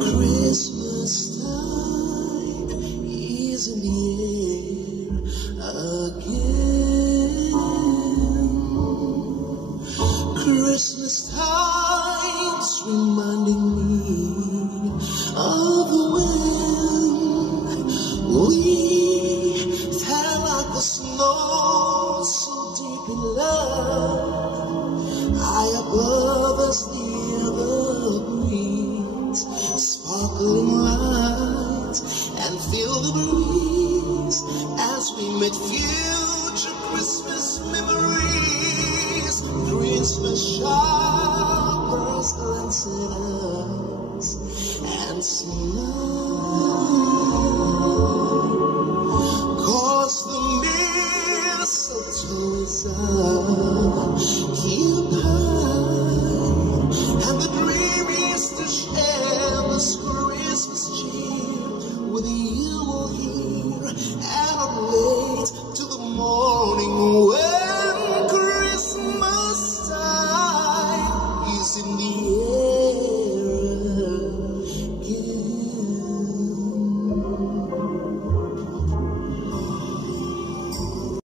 Christmas time is in the air again. Christmas time's reminding me of when we fell like the snow, so deep in love, high above us near the breeze, sparkling lights and feel the breeze as we made future Christmas memories. Christmas showers glance at us and smile.